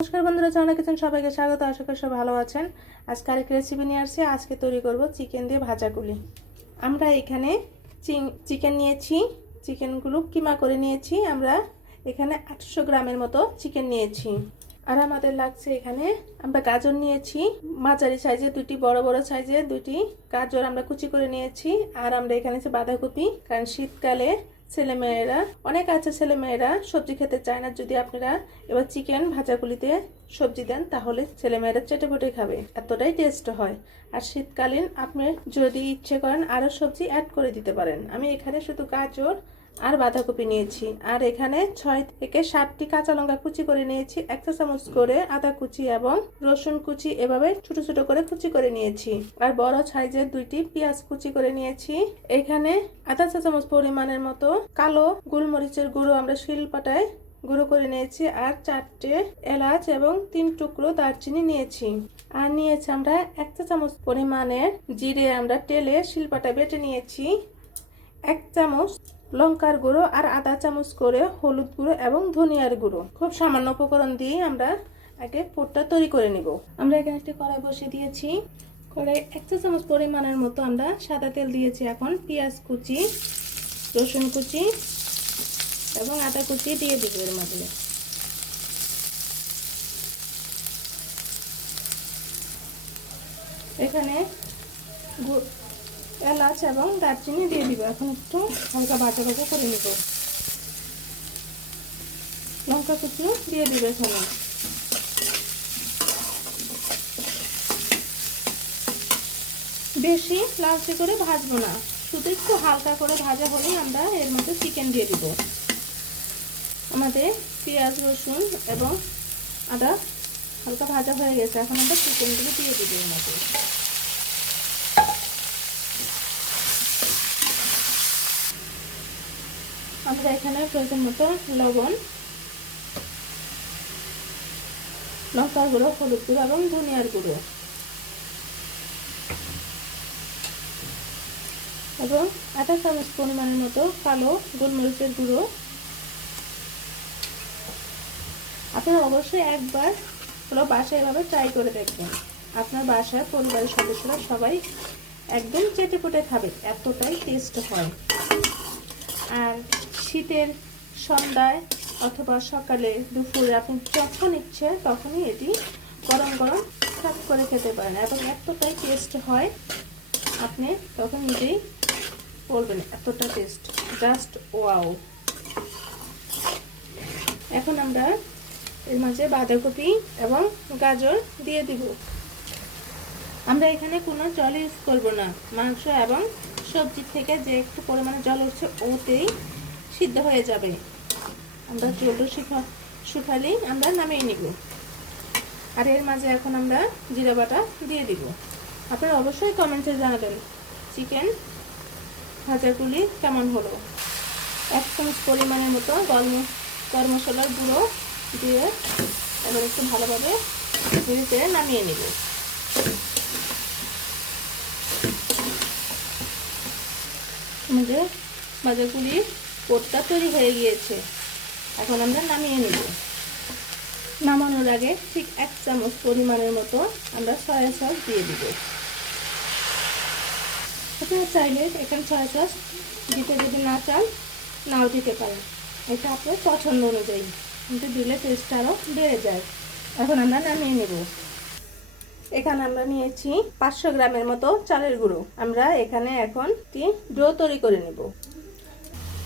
নমস্কার বন্ধুরা, চাওনা কিচেন সবাইকে স্বাগত। আশা করি সবাই ভালো আছেন। আজকে আরেকটি রেসিপি নিয়ে আসছি। আজকে তৈরি করব চিকেন দিয়ে ভাজাগুলি। আমরা এখানে চিকেন নিয়েছি, চিকেনগুলো কিমা করে নিয়েছি। আমরা এখানে 800 গ্রামের মতো চিকেন নিয়েছি। আর আমাদের লাগছে এখানে আমরা গাজর নিয়েছি, মাঝারি সাইজে দুটি, বড় বড় সাইজে দুটি গাজর আমরা কুচি করে নিয়েছি। আর আমরা এখানে আছে বাঁধাকপি, কারণ শীতকালে ছেলেমেয়েরা অনেক আছে, ছেলেমেয়েরা সবজি খেতে চায় না। যদি আপনারা এবার চিকেন ভাজাগুলিতে সবজি দেন তাহলে ছেলেমেয়েরা চেটেপুটে খাবে, এতটাই টেস্ট হয়। আর শীতকালীন আপনি যদি ইচ্ছে করেন আরও সবজি অ্যাড করে দিতে পারেন। আমি এখানে শুধু গাজর আর বাঁধাকপি নিয়েছি। আর এখানে 6 থেকে 7টি কাঁচা লঙ্কা কুচি করে নিয়েছি, 1 চা চামচ করে আদা কুচি এবং রসুন কুচি এভাবে ছোট ছোট করে কুচি করে নিয়েছি। আর বড় সাইজের 2টি পেঁয়াজ কুচি করে নিয়েছি। এখানে আধা চা চামচ পরিমাণের মতো কালো গোলমরিচের গুঁড়ো আমরা শিলপাটায় গুঁড়ো করে নিয়েছি। আর 4টে এলাচ এবং 3 টুকরো দারচিনি নিয়েছি। আর নিয়েছি আমরা 1 চা চামচ পরিমাণের জিরে আমরা তেলে শিলপাটায় বেটে নিয়েছি। 1 চামচ লঙ্কার গুঁড়ো আর আধা চামচ করে হলুদ গুঁড়ো এবং ধনিয়ার গুঁড়ো। খুব সামান্য উপকরণ দিয়ে আমরা আগে পুরটা তৈরি করে নিব। আমরা এখানে একটি কড়াই বসিয়ে দিয়েছি। কড়াই 1 চা চামচ পরিমাণের মতো আমরা সাদা তেল দিয়েছি। এখন পেঁয়াজ কুচি, রসুন কুচি এবং আদা কুচি দিয়ে দিব এর মধ্যে। এখানে এলাচ এবং দারচিনি দিয়ে দিব। এখন একটু হালকা ভাজা ভাজা করে নিব। লঙ্কা কুচি দিয়ে দিব এখানে। বেশি লালচে করে ভাজবো না, শুধু একটু হালকা করে ভাজা হলেই আমরা এর মধ্যে চিকেন দিয়ে দিব। আমাদের পেঁয়াজ, রসুন এবং আদা হালকা ভাজা হয়ে গেছে। এখন আমরা চিকেনগুলো দিয়ে দিব এর মধ্যে। আমরা এখানে প্রয়োজন মতো লবণ, লঙ্কার গুঁড়ো, হলুদ গুঁড়ো এবং ধনিয়ার গুঁড়ো এবং আধা চামচ পরিমাণের মতো কালো গোলমরিচের গুঁড়ো। আপনারা অবশ্যই একবার হলো বাসায় এভাবে ট্রাই করে দেখবেন। আপনার বাসায় পরিবারের সদস্যরা সবাই একদম চেটেপুটে খাবে, এতটাই টেস্ট হয়। আর শীতের সন্ধ্যায় অথবা সকালে, দুপুরে আপনি যখন ইচ্ছে তখনই এটি গরম গরম সার্ভ করে খেতে পারেন এবং এতটাই টেস্ট হয়, আপনি তখন নিজেই বলবেন এতটা টেস্ট, জাস্ট ওয়াও। এখন আমরা এর মাঝে বাঁধাকপি এবং গাজর দিয়ে দিব। আমরা এখানে কোনো জল ইউজ করব না। মাংস এবং সবজি থেকে যে একটু পরিমাণে জল উঠছে ওতেই সিদ্ধ হয়ে যাবে। আমরা জল শুকালেই আমরা নামিয়ে নিব। আর এর মাঝে এখন আমরা জিরা বাটা দিয়ে দিব। আপনারা অবশ্যই কমেন্টে জানাবেন চিকেন ভাজাগুলি কেমন হলো। 1 চামচ পরিমাণের মতো গরম মশলার গুঁড়ো দিয়ে এবার একটু ভালোভাবে ধীরে নামিয়ে নিব। আমাদের ভাজাগুলির পোটটা তৈরি হয়ে গিয়েছে। এখন আমরা নামিয়ে নেব। নামানোর আগে ঠিক 1 চামচ পরিমাণের মতো আমরা সয়া সস দিয়ে দিব। আপনারা চাইলে এখানে সয়া সস দিতে যদি না চান নাও দিতে পারেন, এটা আপনার পছন্দ অনুযায়ী, কিন্তু দিলে টেস্ট আরও বেড়ে যায়। এখন আমরা নামিয়ে নেব। এখানে আমরা নিয়েছি 500 গ্রামের মতো চালের গুঁড়ো। আমরা এখানে এখন একটি ডো তৈরি করে নেব।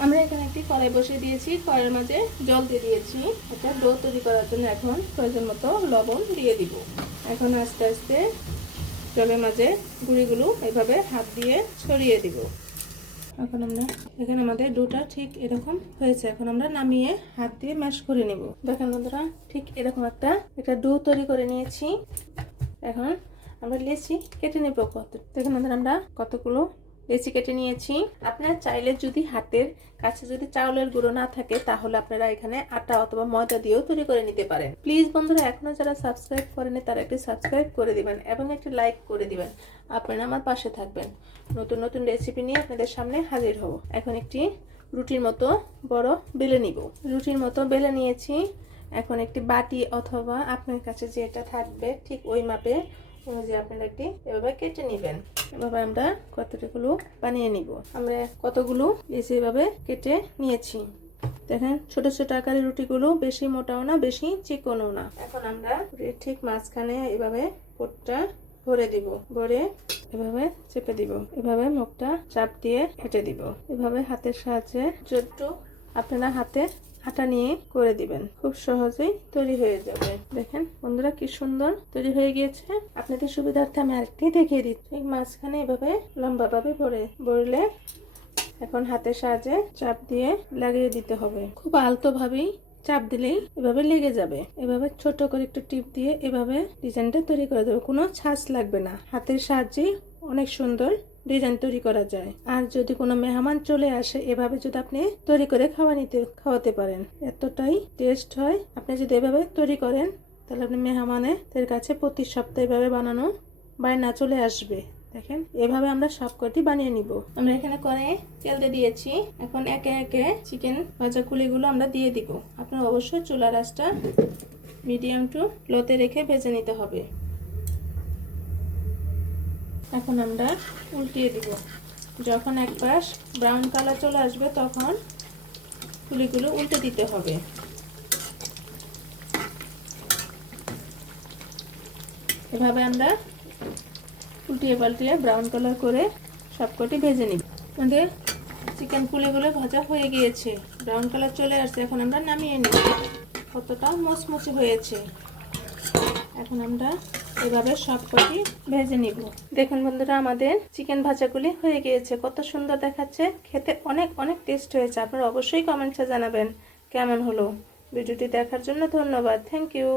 আমরা এখানে একটি কড়াই বসিয়ে দিয়েছি, কড়াইয়ের মাঝে জল দিয়ে দিয়েছি। এটা ডো তৈরি করার জন্য এখন প্রয়োজন মতো লবণ দিয়ে দিব। এখন আস্তে আস্তে জলের মাঝে গুঁড়িগুলো এভাবে হাত দিয়ে ছড়িয়ে দিব। এখন আমরা এখানে আমাদের ডোটা ঠিক এরকম হয়েছে। এখন আমরা নামিয়ে হাত দিয়ে ম্যাশ করে নেব। দেখেন বন্ধুরা, ঠিক এরকম একটা ডো তৈরি করে নিয়েছি। এখন আমরা লেচি কেটে নেব। দেখেন বন্ধুরা, আমরা কতগুলো লেচি কেটে নিয়েছি। আপনারা চাইলে যদি হাতের কাছে যদি চাউলের গুঁড়ো না থাকে তাহলে আপনারা এখানে আটা অথবা ময়দা দিয়েও তৈরি করে নিতে পারেন। প্লিজ বন্ধুরা, এখনো যারা সাবস্ক্রাইব করেনি তারা একটি সাবস্ক্রাইব করে দিবেন এবং একটি লাইক করে দিবেন। আপনারা আমার পাশে থাকবেন। নতুন নতুন রেসিপি নিয়ে আপনাদের সামনে হাজির হব। এখন একটি রুটির মতো বড় বেলে নিব। রুটির মতো বেলে নিয়েছি। এখন একটি বাটি অথবা আপনার কাছে যেটা থাকবে ঠিক ওই মাপে অনুযায়ী আপনারা একটি এভাবে কেটে নেবেন। এভাবে আমরা কতগুলো বানিয়ে নিব। আমরা কতগুলো এভাবে কেটে নিয়েছি। দেখেন ছোট ছোট আকারের রুটিগুলো বেশি মোটাও না বেশি চিকনও না। এখন আমরা ঠিক মাঝখানে এভাবে পুরটা ভরে দিব, ভরে এভাবে চেপে দিব, এভাবে মুখটা চাপ দিয়ে কেটে দিব। এভাবে হাতের সাহায্যে একটু আপনারা হাতে আটা নিয়ে করে দিবেন, খুব সহজেই তৈরি হয়ে যাবে। দেখেন বন্ধুরা কি সুন্দর তৈরি হয়ে গিয়েছে। আপনাদের সুবিধার্থে আমি আরেকটি দেখিয়ে দিচ্ছি। ঠিক মাঝখানে এভাবে লম্বাভাবে ভরলে এখন হাতের সাহায্যে চাপ দিয়ে লাগিয়ে দিতে হবে। খুব আলতো ভাবেই চাপ দিলেই এভাবে লেগে যাবে। এভাবে ছোট করে একটু টিপ দিয়ে এভাবে ডিজাইনটা তৈরি করে দেবে, কোনো ছাঁচ লাগবে না। হাতের সাহায্যে অনেক সুন্দর ডিজাইন তৈরি করা যায়। আর যদি কোনো মেহমান চলে আসে এভাবে যদি আপনি তৈরি করে খাওয়াতে পারেন, এতটাই টেস্ট হয়। আপনি যদি এভাবে তৈরি করেন তাহলে আপনি মেহমানের কাছে প্রতি সপ্তাহে এভাবে বানানো বায়না চলে আসবে। দেখেন এভাবে আমরা সবকটি বানিয়ে নিব। আমরা এখানে করে তেল দিয়ে দিয়েছি। এখন একে একে চিকেন ভাজা কুলিগুলো আমরা দিয়ে দিব। আপনার অবশ্যই চুলার আঁচটা মিডিয়াম টু লোতে রেখে ভেজে নিতে হবে। এখন আমরা উল্টিয়ে দিব। যখন এক পাশ ব্রাউন কালার চলে আসবে তখন কুলিগুলো উল্টে দিতে হবে। এভাবে আমরা উল্টিয়ে পাল্টিয়ে ব্রাউন কালার করে সবকটি ভেজে নিব। আমাদের চিকেন কুলিগুলো ভাজা হয়ে গিয়েছে, ব্রাউন কালার চলে আসছে। এখন আমরা নামিয়ে নিব। কতটা মচমচে হয়েছে। এখন আমরা এভাবে সবকটি ভেজে নিব। দেখুন বন্ধুরা আমাদের চিকেন ভাজাগুলি হয়ে গিয়েছে, কত সুন্দর দেখাচ্ছে। খেতে অনেক অনেক টেস্ট হয়েছে। আপনারা অবশ্যই কমেন্টসে জানাবেন কেমন হলো। ভিডিওটি দেখার জন্য ধন্যবাদ। Thank you.